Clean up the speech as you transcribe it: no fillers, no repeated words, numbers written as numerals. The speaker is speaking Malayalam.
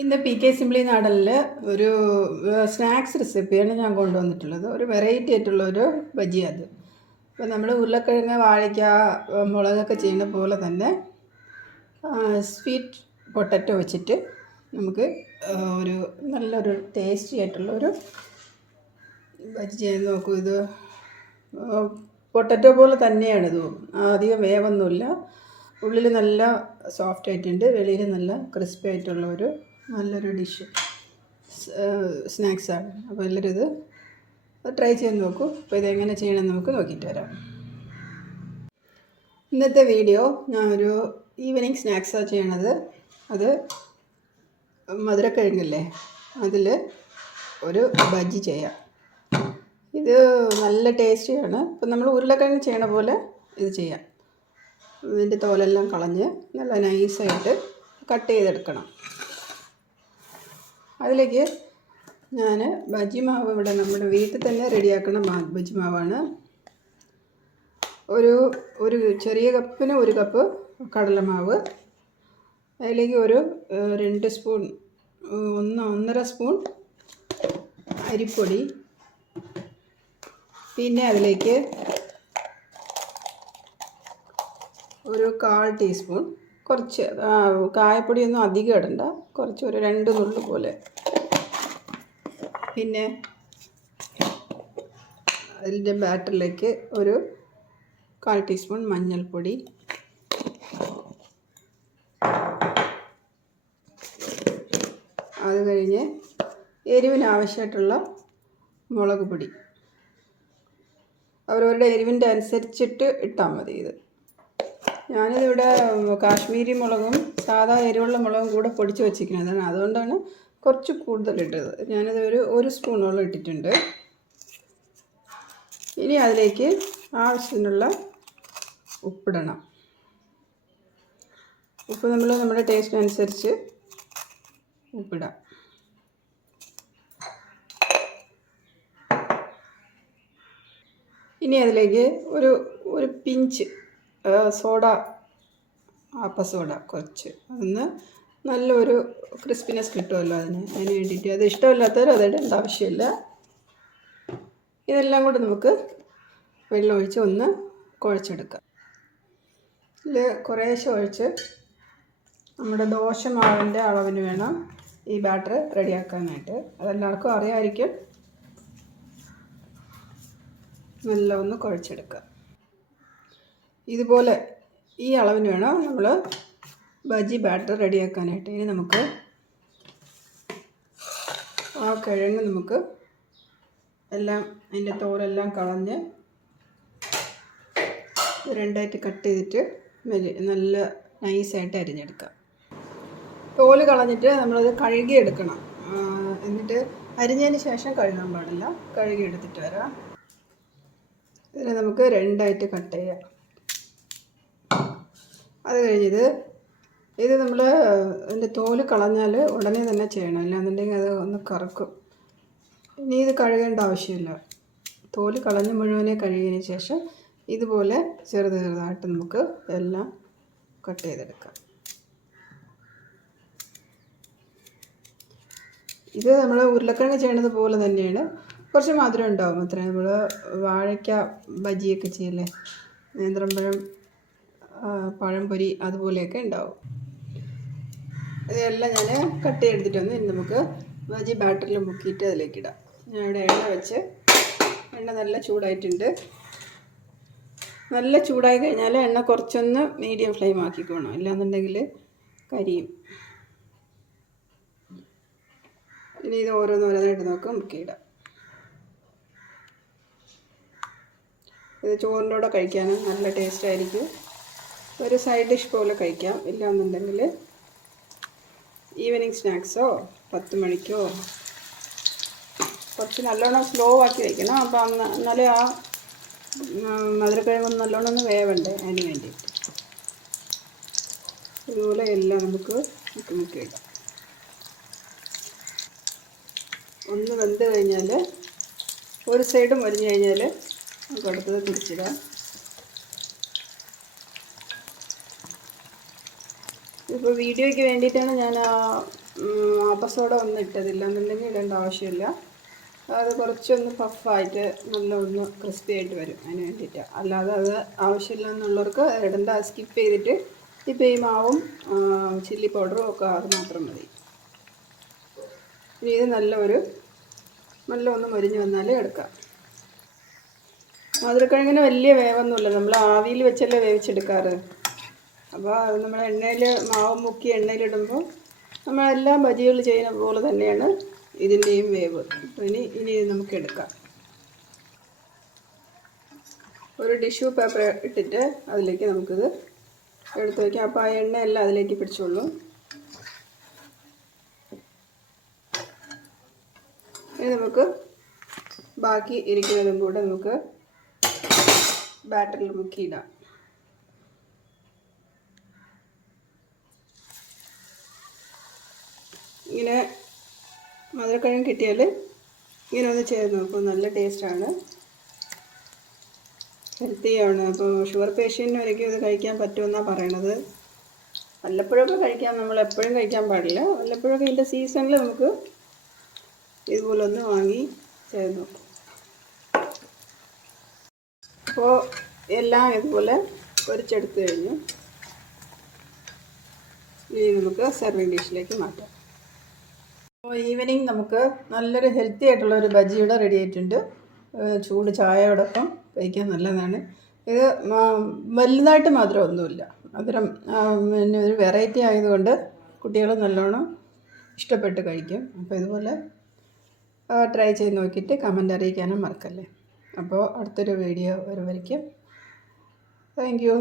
ഇന്ന് പി കെ സിംപ്ലി നാടനിൽ ഒരു സ്നാക്സ് റെസിപ്പിയാണ് ഞാൻ കൊണ്ടുവന്നിട്ടുള്ളത്. ഒരു വെറൈറ്റി ആയിട്ടുള്ള ഒരു ബജി അത്. അപ്പോൾ നമ്മൾ ഉരുളക്കിഴങ്ങ്, വാഴയ്ക്ക, മുളകൊക്കെ ചെയ്യുന്ന പോലെ തന്നെ സ്വീറ്റ് പൊട്ടറ്റോ വെച്ചിട്ട് നമുക്ക് ഒരു നല്ലൊരു ടേസ്റ്റി ആയിട്ടുള്ളൊരു ബജി ചെയ്ത് നോക്കൂ. ഇത് പൊട്ടറ്റോ പോലെ തന്നെയാണിത്. അധികം വേവൊന്നുമില്ല. ഉള്ളിൽ നല്ല സോഫ്റ്റ് ആയിട്ടുണ്ട്, വെളിയിൽ നല്ല ക്രിസ്പി ആയിട്ടുള്ള ഒരു നല്ലൊരു ഡിഷ് സ്നാക്സാണ്. അപ്പോൾ എല്ലാവരും ഇത് ട്രൈ ചെയ്ത് നോക്കൂ. അപ്പോൾ ഇതെങ്ങനെ ചെയ്യണമെന്ന് നമുക്ക് നോക്കിയിട്ട് വരാം. ഇന്നത്തെ വീഡിയോ ഞാൻ ഒരു ഈവനിങ് സ്നാക്സാണ് ചെയ്യണത്. അത് മധുരക്കിഴങ്ങല്ലേ, അതിൽ ഒരു ബജി ചെയ്യാം. ഇത് നല്ല ടേസ്റ്റിയാണ്. ഇപ്പം നമ്മൾ ഉരുളക്കിഴങ്ങ് ചെയ്യണ പോലെ ഇത് ചെയ്യാം. ഇതിൻ്റെ തോലെല്ലാം കളഞ്ഞ് നല്ല നൈസായിട്ട് കട്ട് ചെയ്തെടുക്കണം. അതിലേക്ക് ഞാൻ ബജി മാവ് ഇവിടെ നമ്മുടെ വീട്ടിൽ തന്നെ റെഡിയാക്കുന്ന ബജി മാവാണ്. ഒരു ചെറിയ കപ്പിന് 1 കപ്പ് കടലമാവ്, അതിലേക്ക് ഒരു 2 സ്പൂൺ 1.5 സ്പൂൺ അരിപ്പൊടി, പിന്നെ അതിലേക്ക് ഒരു 1/4 ടീസ്പൂൺ കുറച്ച് കായപ്പൊടിയൊന്നും അധികം ഇടണ്ട, കുറച്ച് ഒരു 2 നുള്ളു പോലെ. പിന്നെ അതിൻ്റെ ബാറ്ററിലേക്ക് ഒരു 1/4 ടീസ്പൂൺ മഞ്ഞൾപ്പൊടി, അത് കഴിഞ്ഞ് എരിവിന് ആവശ്യമായിട്ടുള്ള മുളക് പൊടി അവരവരുടെ എരിവിൻ്റെ അനുസരിച്ചിട്ട് ഇട്ടാൽ മതി. ഇത് ഞാനിതിവിടെ കാശ്മീരി മുളകും സാധാ എരിവുള്ള മുളകും കൂടെ പൊടിച്ച് വെച്ചിരിക്കുന്നതാണ്, അതുകൊണ്ടാണ് കുറച്ച് കൂടുതൽ ഇട്ടത്. ഞാനിത് ഒരു സ്പൂണോളം ഇട്ടിട്ടുണ്ട്. ഇനി അതിലേക്ക് ആവശ്യത്തിനുള്ള ഉപ്പിടണം. ഉപ്പ് നമ്മുടെ ടേസ്റ്റിനനുസരിച്ച് ഉപ്പിടാം. ഇനി അതിലേക്ക് ഒരു പിഞ്ച് സോഡ, ആപ്പസോഡ കുറച്ച്, അതൊന്ന് നല്ലൊരു ക്രിസ്പിനെസ് കിട്ടുമല്ലോ അതിന് വേണ്ടിയിട്ട്. അത് ഇഷ്ടമില്ലാത്തവർ അത് ഇടേണ്ട ആവശ്യമില്ല. ഇതെല്ലാം കൂടി നമുക്ക് വെള്ളമൊഴിച്ച് ഒന്ന് കുഴച്ചെടുക്കാം. ഇതിൽ കുറേശ്ശെ ഒഴിച്ച് നമ്മുടെ ദോശമാവിൻ്റെ അളവിന് വേണം ഈ ബാറ്റർ റെഡിയാക്കാനായിട്ട്. അതെല്ലാവർക്കും അറിയാമായിരിക്കും. നല്ല ഒന്ന് കുഴച്ചെടുക്കുക. ഇതുപോലെ ഈ അളവിന് വേണം നമ്മൾ ബജി ബാറ്റർ റെഡിയാക്കാനായിട്ട്. ഇനി നമുക്ക് ആ കിഴങ്ങ് നമുക്ക് എല്ലാം അതിൻ്റെ തോലെല്ലാം കളഞ്ഞ് 2ആയിട്ട് കട്ട് ചെയ്തിട്ട് നല്ല നൈസായിട്ട് അരിഞ്ഞെടുക്കാം. തോല് കളഞ്ഞിട്ട് നമ്മളത് കഴുകിയെടുക്കണം. എന്നിട്ട് അരിഞ്ഞതിന് ശേഷം കഴുകാൻ പാടില്ല, കഴുകിയെടുത്തിട്ട് വരാം. ഇതിനെ നമുക്ക് 2ആയിട്ട് കട്ട് ചെയ്യാം. അത് കഴിഞ്ഞിത് നമ്മൾ ഇതിൻ്റെ തോല് കളഞ്ഞാൽ ഉടനെ തന്നെ ചെയ്യണം, ഇല്ലാന്നുണ്ടെങ്കിൽ അത് ഒന്ന് കറക്കും. ഇനി ഇത് കഴുകേണ്ട ആവശ്യമില്ല. തോല് കളഞ്ഞ് മുഴുവനെ കഴുകിയതിന് ശേഷം ഇതുപോലെ ചെറുതായിട്ട് നമുക്ക് എല്ലാം കട്ട് ചെയ്തെടുക്കാം. ഇത് നമ്മൾ ഉരുളക്കിഴങ്ങ് ചെയ്യണത് പോലെ തന്നെയാണ്, കുറച്ച് മധുരം ഉണ്ടാവും. അത്ര നമ്മൾ വാഴയ്ക്ക ബജിയൊക്കെ ചെയ്യല്ലേ, നേന്ത്രപ്പഴം, പഴംപൊരി അതുപോലെയൊക്കെ ഉണ്ടാവും. ഇതെല്ലാം ഞാൻ കട്ട് ചെയ്തെടുത്തിട്ട് ഇനി നമുക്ക് ബജി ബാറ്ററിൽ മുക്കിയിട്ട് അതിലേക്ക് ഇടാം. ഞാൻ ഇവിടെ എണ്ണ വെച്ച്, എണ്ണ നല്ല ചൂടായിട്ടുണ്ട്. നല്ല ചൂടായി കഴിഞ്ഞാൽ എണ്ണ കുറച്ചൊന്ന് മീഡിയം ഫ്ലെയിം ആക്കിക്കോണം, ഇല്ലാന്നുണ്ടെങ്കിൽ കരിയും. ഇനി ഇത് ഓരോന്നോരോന്നായിട്ട് നമുക്ക് മുക്കിയിടാം. ഇത് ചോറിൻ്റെ കൂടെ കഴിക്കാനും നല്ല ടേസ്റ്റ് ആയിരിക്കും. ഒരു സൈഡ് ഡിഷ് പോലെ കഴിക്കാം, ഇല്ലാന്നുണ്ടെങ്കിൽ ഈവനിങ് സ്നാക്സോ 10 മണിക്കോ. കുറച്ച് നല്ലോണം സ്ലോ ആക്കി വയ്ക്കണം. അപ്പോൾ എന്നാലേ ആ മധുരക്കിഴങ്ങൊന്ന് നല്ലോണം ഒന്ന് വേവണ്ടേ, അതിന് വേണ്ടിയിട്ട്. ഇതുപോലെ എല്ലാം നമുക്ക് മുക്കിയിടാം. ഒന്ന് വെന്ത് കഴിഞ്ഞാൽ, ഒരു സൈഡ് മൊരിഞ്ഞ് കഴിഞ്ഞാൽ നമുക്ക് അടുത്തത് തിരിച്ചിടാം. ഇപ്പോൾ വീഡിയോയ്ക്ക് വേണ്ടിയിട്ടാണ് ഞാൻ ആ അപ്പസോഡ ഒന്നും ഇട്ടതില്ല എന്നുണ്ടെങ്കിൽ ഇടേണ്ട ആവശ്യമില്ല. അത് കുറച്ചൊന്ന് പഫായിട്ട് നല്ല ഒന്ന് ക്രിസ്പി ആയിട്ട് വരും, അതിന് വേണ്ടിയിട്ടാണ്. അല്ലാതെ അത് ആവശ്യമില്ല എന്നുള്ളവർക്ക് ഇടേണ്ട, സ്കിപ്പ് ചെയ്തിട്ട് ഇപ്പോൾ ഈ മാവും ചില്ലി പൗഡറും ഒക്കെ അത് മാത്രം മതി. ഇനി ഇത് നല്ല ഒന്ന് മൊരിഞ്ഞ് വന്നാലേ എടുക്കാം. മധുരക്കിഴങ്ങിന് വലിയ വേവൊന്നുമില്ല, നമ്മൾ ആവിയിൽ വെച്ചല്ലേ വേവിച്ചെടുക്കാറ്. അപ്പോൾ അത് നമ്മൾ എണ്ണയിൽ മാവ് മുക്കി എണ്ണയിലിടുമ്പോൾ നമ്മളെല്ലാം ബജികൾ ചെയ്യുന്ന പോലെ തന്നെയാണ് ഇതിൻ്റെയും വേവ്. അപ്പോൾ ഇനി നമുക്ക് എടുക്കാം. ഒരു ടിഷ്യൂ പേപ്പർ ഇട്ടിട്ട് അതിലേക്ക് നമുക്കിത് എടുത്ത് വയ്ക്കാം. അപ്പോൾ ആ എണ്ണയെല്ലാം അതിലേക്ക് പിടിച്ചോളൂ. ഇനി നമുക്ക് ബാക്കി ഇരിക്കുന്നതും കൂടെ നമുക്ക് ബാറ്ററിൽ മുക്കിയിടാം. ഇങ്ങനെ മധുരക്കിഴങ്ങ് കിട്ടിയാൽ ഇങ്ങനെ ഒന്ന് ചെയ്ത് നോക്കും, നല്ല ടേസ്റ്റാണ്, ഹെൽത്തിയാണ്. അപ്പോൾ ഷുഗർ പേഷ്യൻറ്റിന് വരെയൊക്കെ ഇത് കഴിക്കാൻ പറ്റുമെന്നാണ് പറയണത്. വല്ലപ്പോഴൊക്കെ കഴിക്കാം, നമ്മൾ എപ്പോഴും കഴിക്കാൻ പാടില്ല. വല്ലപ്പോഴൊക്കെ ഇതിൻ്റെ സീസണിൽ നമുക്ക് ഇതുപോലെ ഒന്ന് വാങ്ങി ചെയ്ത് നോക്കും. അപ്പോൾ എല്ലാം ഇതുപോലെ പൊരിച്ചെടുത്ത് കഴിഞ്ഞു. ഇനി നമുക്ക് സെർവിങ് ഡിഷിലേക്ക് മാറ്റാം. അപ്പോൾ ഈവനിങ് നമുക്ക് നല്ലൊരു ഹെൽത്തി ആയിട്ടുള്ള ഒരു ബജിയുടെ റെഡി ആയിട്ടുണ്ട്. ചൂട് ചായയോടൊപ്പം കഴിക്കാൻ നല്ലതാണ്. ഇത് വലുതായിട്ട് മധുരമൊന്നുമില്ല, മധുരം പിന്നെ ഒരു വെറൈറ്റി ആയതുകൊണ്ട് കുട്ടികൾ നല്ലോണം ഇഷ്ടപ്പെട്ട് കഴിക്കും. അപ്പോൾ ഇതുപോലെ ട്രൈ ചെയ്ത് നോക്കിയിട്ട് കമൻ്റ് അറിയിക്കാനും മറക്കല്ലേ. അപ്പോൾ അടുത്തൊരു വീഡിയോ വരുമായിരിക്കും. Thank you.